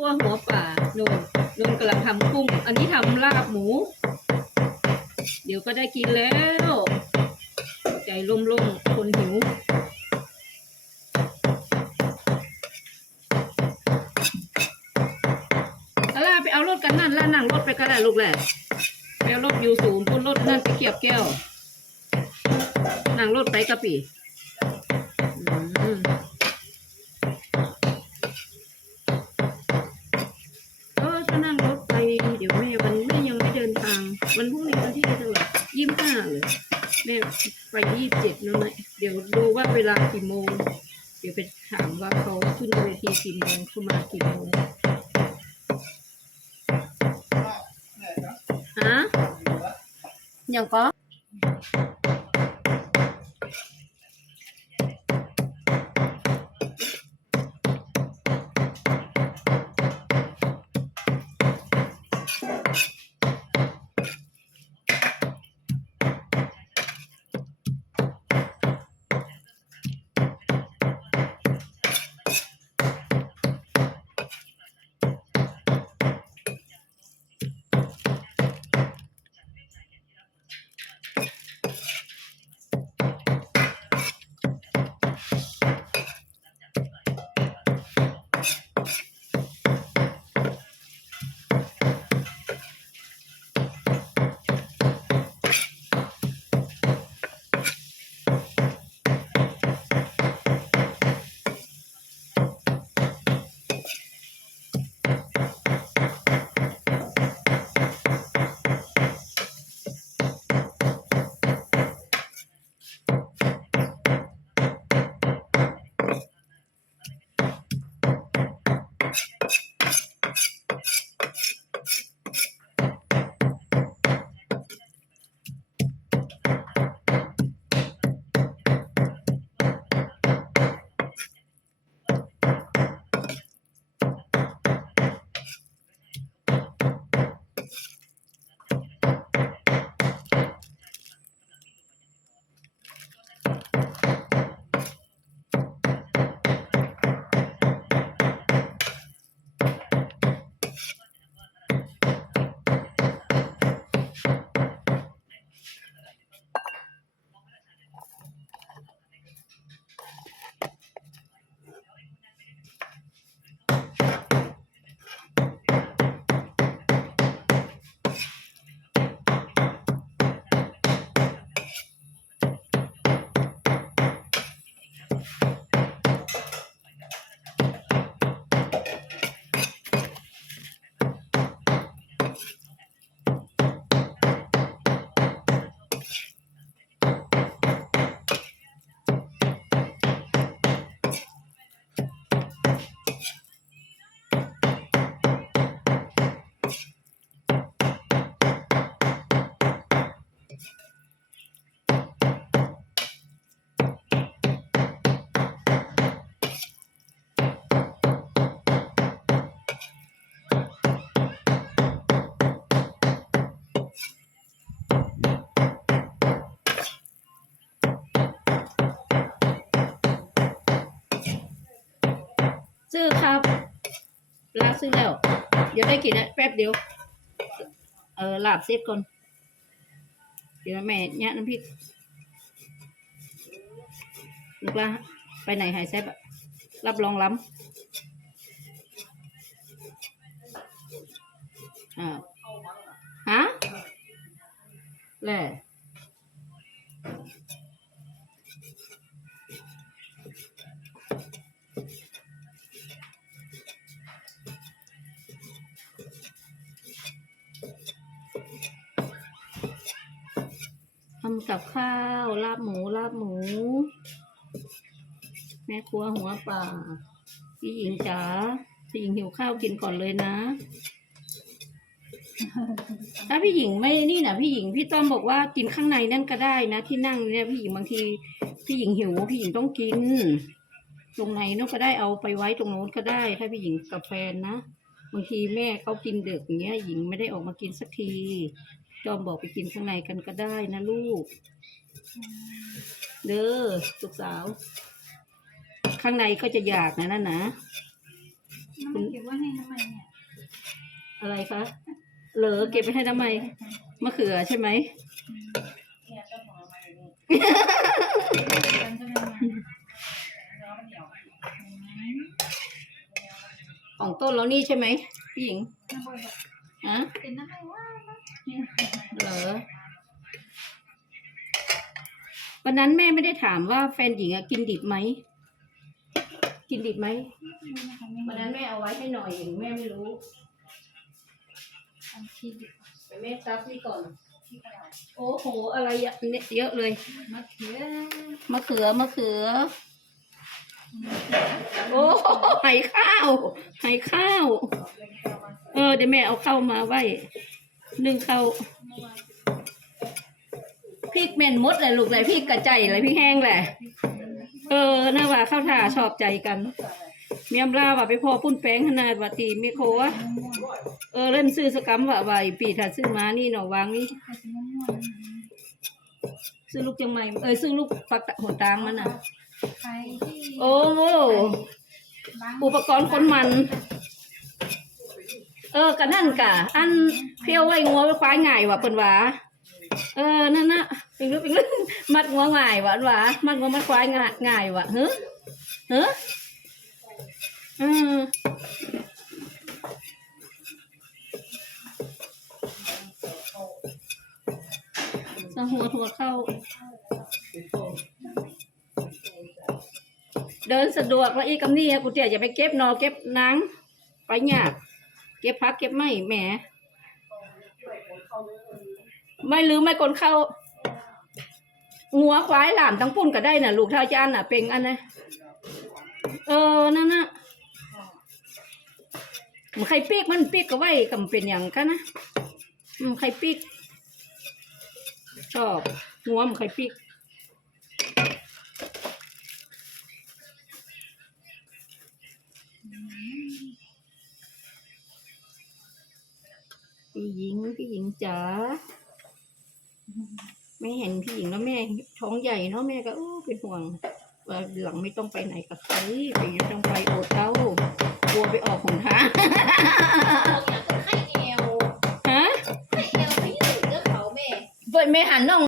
คั่วหัวป่านุ่นนุ่นกำลังทำกุ้ง อันนี้ทำลาบหมู เดี๋ยวก็ได้กินแล้ว ใจล่มๆคนหิวเอาล่ะไปเอารถกันนั่นล่ะนั่งรถไปก็ได้ลูกแหละไปเอารถอยู่สูงพุ่นรถนั่นไปเกียบแก้ว นั่งรถไปกะปีอืมเออจะนั่งรถไป เดี๋ยวแม่วันแม่ยังไม่เดินทาง วันพรุ่งนี้วันที่เท่าไหร่ยี่สิบห้าเลย แม่ไป ยี่สิบเจ็ดนั่นแหละเดี๋ยวดูว่าเวลากี่โมง เดี๋ยวไปถามว่าเขาขึ้นเวทีกี่โมงเขามากี่โมงฮะยังก็ ซื้อครับลาซื้อแล้ว เดี๋ยวได้กินนะแป๊บเดียว เออลาบเซฟก่อนเดี๋ยวแม่เนี่ยน้ำพริกลูกละไปไหนหายแซบรับรองล้ำอ่าฮะแหละ กับข้าวลาบหมูลาบหมู แม่ครัวหัวป่าพี่หญิงจ๋าพี่หญิงหิวข้าวกินก่อนเลยนะ ถ้าพี่หญิงไม่นี่นะพี่หญิงพี่ต้อมบอกว่ากินข้างในนั่นก็ได้นะ ที่นั่งเนี่ยพี่หญิงบางที พี่หญิงหิวพี่หญิงต้องกิน ตรงไหนนู้นก็ได้เอาไปไว้ตรงโน้นก็ได้ ถ้าพี่หญิงกับแฟนนะบางทีแม่เขากินดึกอย่างเงี้ยหญิงไม่ได้ออกมากินสักที จอมบอกไปกินข้างในกันก็ได้นะลูก เด้อลูกสาว ข้างในก็จะอยากนะนั่นนะน้ำมันเก็บไว้ให้ทำไมเนี่ยอะไรคะเหลอเก็บไปให้ทำไมมะเขือใช่ไหมกันจะเป็นไงของต้นแล้วนี่ใช่ไหมพี่หญิงน้ำบอยบอกฮะเป็นน้ำไม่ว่านะ เหรอวันนั้นแม่ไม่ได้ถามว่าแฟนหญิงอะกินดิบไหม กินดิบไหมวันนั้นแม่เอาไว้ให้หน่อยเองแม่ไม่รู้ทำชีสไปแม่ซักนี่ก่อน โอ้โห อะไรอะเนี่ยเยอะเลย มะเขือ มะเขือ มะเขือ โอ้ไหข้าวไหข้าว เออเดี๋ยวแม่เอาเข้าวมาไว้ นึ่งข้าวพริกเม่นมดเลยลูกเลยพริกกระใจเลยพริกแห้งแหละเออน่าว่าข้าวถ่าชอบใจกันเมียมราว่าไปพอปุ้นแป้งขนาดว่าตีไม่โคอะเออเล่นซื้อสกัมว่าว่าอีปีถ้าซื้อมานี่หนอวางนี่ซื้อลูกจังไหมเออซื้อลูกปักตะหัวตางมันอะใครที่โอ้โหอุปกรณ์คนมัน เออกันนั่นกะอันเพี้ยวไว้งัวไว้ควายง่ายว่ะเปิ้นว่าเออนั่นนะปิงลึกปิงลึกมัดงัวง่ายว่ะอันว่ามัดงัวมัดควายง่ายง่ายว่ะเฮ้อเฮ้ออืมสะหัวหัวเข้า เดินสะดวกแล้วอีกกำนี่กูเตี๋ยจะไปเก็บนอเก็บนังไปหยาบ เก็บพักเก็บไม่แหม ไม่ลืมไม่กลนเข้างัวควายหลามตั้งปุ่นก็ได้น่ะ ลูกท่าจานน่ะ เป็นอันนะเออนั่นน่ะมันใครปีกมันปีกก็ไว้กำเป็นอย่างกันนะอืมใครปีกชอบงัวมันใครปีก พี่หญิง พี่หญิงจ๋าแม่เห็นพี่หญิงแล้วแม่ท้องใหญ่เนาะแม่ก็โอ้เป็นห่วงว่าหลังไม่ต้องไปไหนกับใครไปไม่ต้องไปโอดเต้ากลัวไปออกหนทางให้เอวฮะให้เอวไม่อยู่เจ้าเขาแม่เปิดแม่หันน้อง